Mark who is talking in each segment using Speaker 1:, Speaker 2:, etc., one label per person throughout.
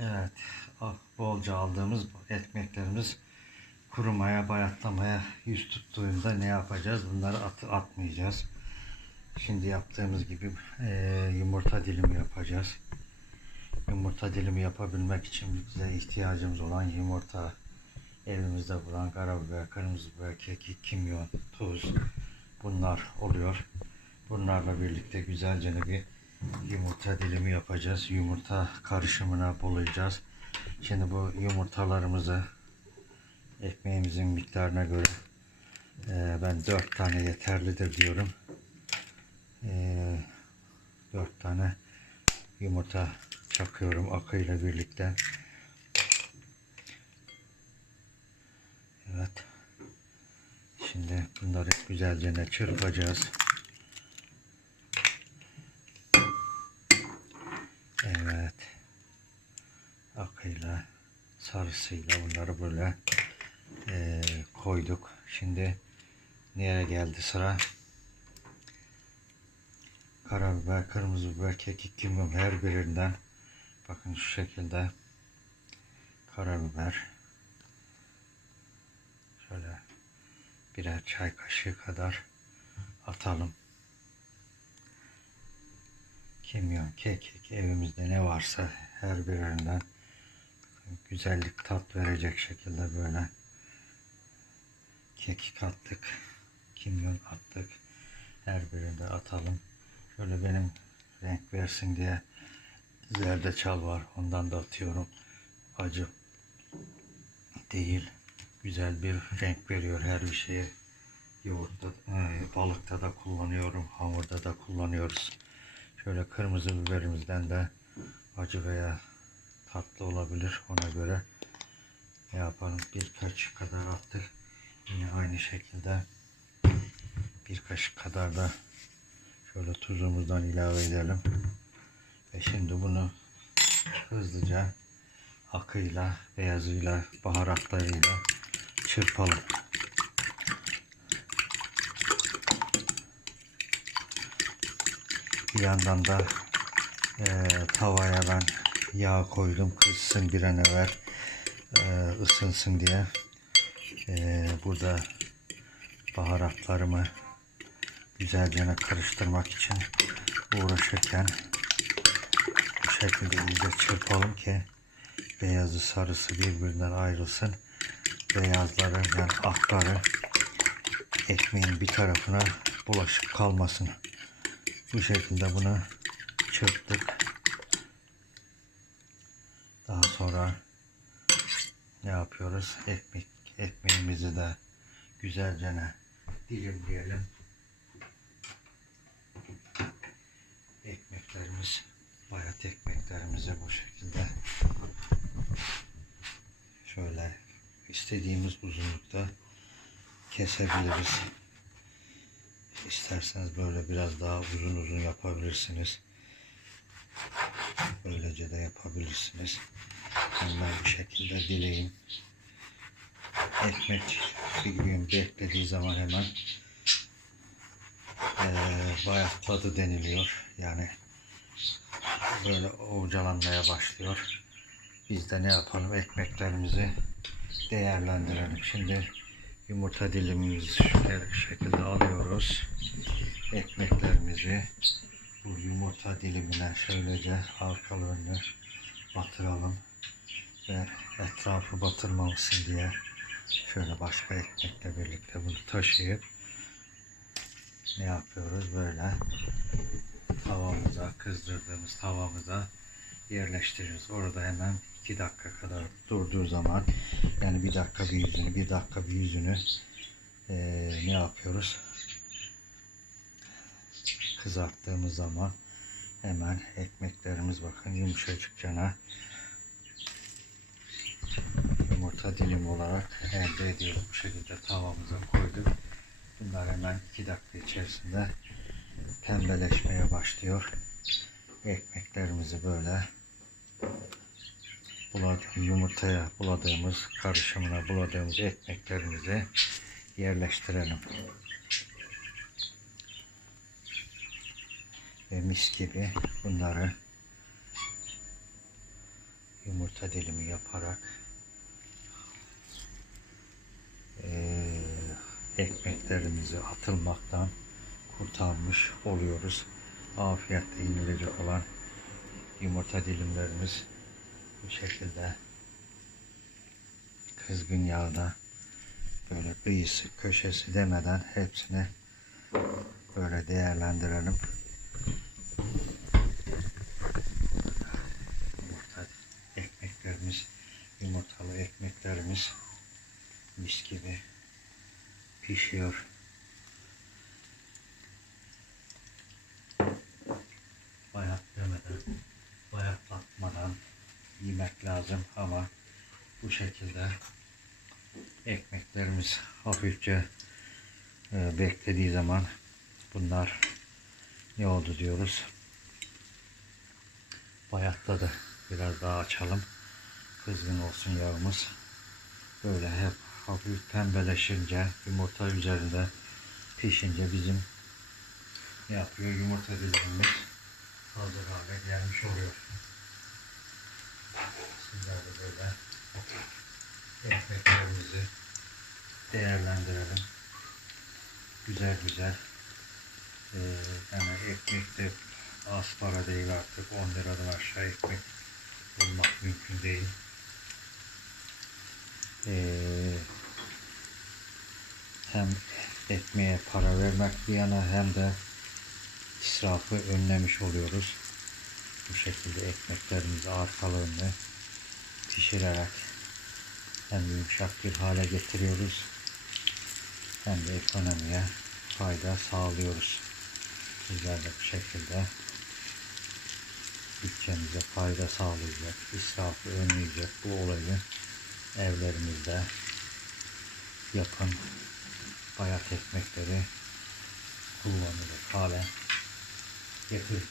Speaker 1: Evet, ah, bolca aldığımız ekmeklerimiz kurumaya, bayatlamaya yüz tuttuğunda ne yapacağız? Bunları at, atmayacağız. Şimdi yaptığımız gibi eee, yumurta dilimi yapacağız. Yumurta dilimi yapabilmek için bize ihtiyacımız olan yumurta, elimizde bulan karabiber, kırmızı biber, kekik, kimyon, tuz bunlar oluyor. Bunlarla birlikte güzelce bir yumurta dilimi yapacağız. Yumurta karışımına bulayacağız. Şimdi bu yumurtalarımızı ekmeğimizin miktarına göre eee, ben 4 tane yeterlidir diyorum. Eee 4 tane yumurta çakıyorum akıyla birlikte. Evet. Şimdi bunları güzelce çırpacağız. Evet. Akıyla, sarısıyla bunları böyle eee, koyduk. Şimdi neye geldi sıra? Karabiber, kırmızı biber, kekik, kimyon her birinden bakın şu şekilde karabiber şöyle birer çay kaşığı kadar atalım. Kimyon, kekik evimizde ne varsa her birinden güzellik tat verecek şekilde böyle kekik attık, kimyon attık. Her birinde atalım. Şöyle benim renk versin diye zerdeçal var. Ondan da atıyorum. Acı değil. Güzel bir renk veriyor her bir şeye. Yoğurtta, e, balıkta da kullanıyorum. Hamurda da kullanıyoruz. Şöyle kırmızı biberimizden de acı veya tatlı olabilir. Ona göre ne yapalım? Bir kaşık kadar attık. Yine aynı şekilde bir kaşık kadar da şöyle tuzumuzdan ilave edelim. Ve şimdi bunu hızlıca akıyla, beyazıyla, baharatlarıyla çırpalım. Bir yandan da eee, tavaya ben yağ koydum kızsın bir an evvel eee, ısınsın diye. Eee, burada baharatlarımı güzelce karıştırmak için uğraşırken bu şekilde iyice çırpalım ki beyazı sarısı birbirinden ayrılsın. Beyazları yani akları ekmeğin bir tarafına bulaşıp kalmasın. Bu şekilde bunu çırptık. Daha sonra ne yapıyoruz? Ekmek ekmeğimizi de güzelce dilimleyelim. Ekmeklerimiz, bayat ekmeklerimizi bu şekilde şöyle istediğimiz uzunlukta kesebiliriz. İsterseniz böyle biraz daha uzun uzun yapabilirsiniz. Böylece de yapabilirsiniz. Ben bu şekilde dileyim. Ekmek bir gün beklediği zaman hemen eee bayatladı deniliyor. Yani böyle ovcalanmaya başlıyor. Biz de ne yapalım? Ekmeklerimizi değerlendirelim. Şimdi yumurta dilimimizi şöyle şekilde alıyoruz. Ekmeklerimizi bu yumurta dilimine şöylece arkalarını batıralım ve etrafı batırmamışsın diye şöyle başka ekmekle birlikte bunu taşıyıp ne yapıyoruz böyle tavamıza kızdırdığımız tavamıza yerleştiriyoruz. Orada hemen 2 dakika kadar durduğu zaman yani bir dakika bir yüzünü bir dakika bir yüzünü eee, ne yapıyoruz? Kızarttığımız zaman hemen ekmeklerimiz bakın yumuşacık cana yumurta dilim olarak elde ediyoruz. Bu şekilde tavamıza koyduk. Bunlar hemen 2 dakika içerisinde pembeleşmeye başlıyor. Ekmeklerimizi böyle bula- yumurtaya buladığımız, karışımına buladığımız ekmeklerimizi yerleştirelim. Ve mis gibi bunları yumurta dilimi yaparak eee, ekmeklerimizi atılmaktan kurtarmış oluyoruz. Afiyetle yenilecek olan yumurta dilimlerimiz bu şekilde kızgın yağda böyle kıyısı köşesi demeden hepsini böyle değerlendirelim. Yumurta ekmeklerimiz, yumurtalı ekmeklerimiz mis gibi pişiyor. Bayatlameden, bayatlatmadan yemek lazım ama bu şekilde ekmeklerimiz hafifçe e, beklediği zaman bunlar ne oldu diyoruz. Bayatladı. Biraz daha açalım. Kızgın olsun yağımız. Böyle hep hafif pembeleşince yumurta üzerinde pişince bizim yapıyor? Yumurta dilimimiz hazır hale gelmiş oluyor. Sizler de böyle ekmeklerimizi değerlendirelim. Güzel güzel. Ee, yani ekmek de az para değil artık. 10 liradan aşağı ekmek bulmak mümkün değil. Ee, hem ekmeğe para vermek bir yana hem de israfı önlemiş oluyoruz. Bu şekilde ekmeklerimizi arkalığını pişirerek hem yumuşak bir hale getiriyoruz hem de ekonomiye fayda sağlıyoruz. Sizler de bu şekilde bütçemize fayda sağlayacak, israfı önleyecek bu olayı evlerimizde yapın. Bayat ekmekleri kullanılır hale getirin.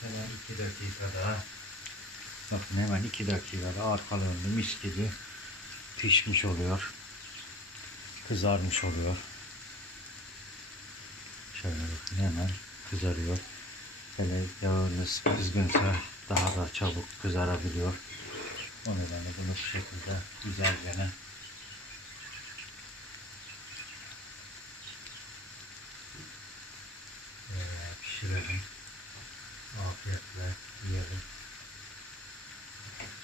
Speaker 1: Hemen iki dakikada bakın hemen iki dakikada arkalarında mis gibi pişmiş oluyor. Kızarmış oluyor. Şöyle bakın hemen kızarıyor. Hele yağınız kızgınsa daha da çabuk kızarabiliyor. O nedenle bunu bu şekilde güzelce eee, pişirelim. Afiyetle yiyelim.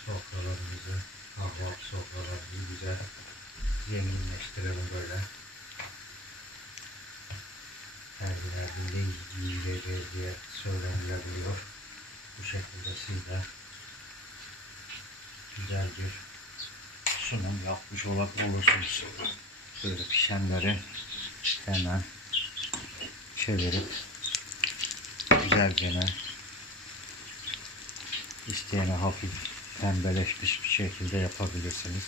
Speaker 1: Sofralarımızı, kahvaltı sofralarımızı güzel zenginleştirelim böyle. Her ne yiyeceğiz diye söylenilebiliyor. Bu şekilde siz güzel bir sunum yapmış olursunuz. Böyle pişenleri hemen çevirip güzelce isteyene hafif pembeleşmiş bir şekilde yapabilirsiniz.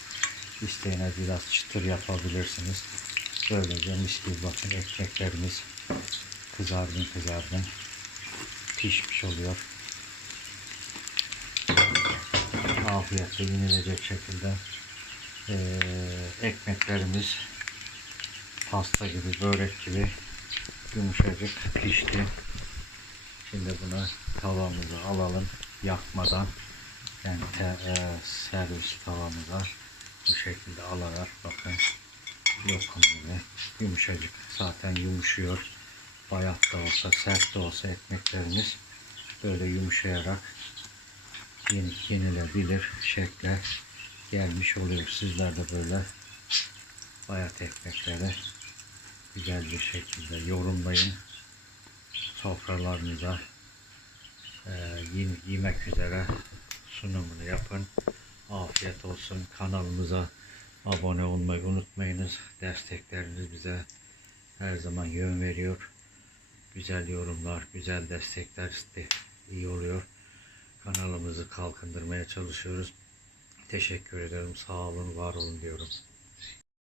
Speaker 1: İsteyene biraz çıtır yapabilirsiniz. Böylece mis gibi bakın ekmeklerimiz kızargın kızargın pişmiş oluyor. Afiyetle yenilecek şekilde eee, ekmeklerimiz pasta gibi, börek gibi yumuşacık pişti. Şimdi bunu tavamıza alalım yakmadan. Yani te- e, servis tavamıza bu şekilde alarak bakın lokum gibi yumuşacık. Zaten yumuşuyor. Bayat da olsa sert de olsa ekmeklerimiz böyle yumuşayarak yeni, yenilebilir şekle gelmiş oluyor sizler de böyle bayat ekmekleri güzel bir şekilde yorumlayın sofralarınıza e, yem- yemek üzere sunumunu yapın. Afiyet olsun. Kanalımıza abone olmayı unutmayınız. Destekleriniz bize her zaman yön veriyor. Güzel yorumlar, güzel destekler iyi oluyor. Kanalımızı kalkındırmaya çalışıyoruz. Teşekkür ederim. Sağ olun, var olun diyorum.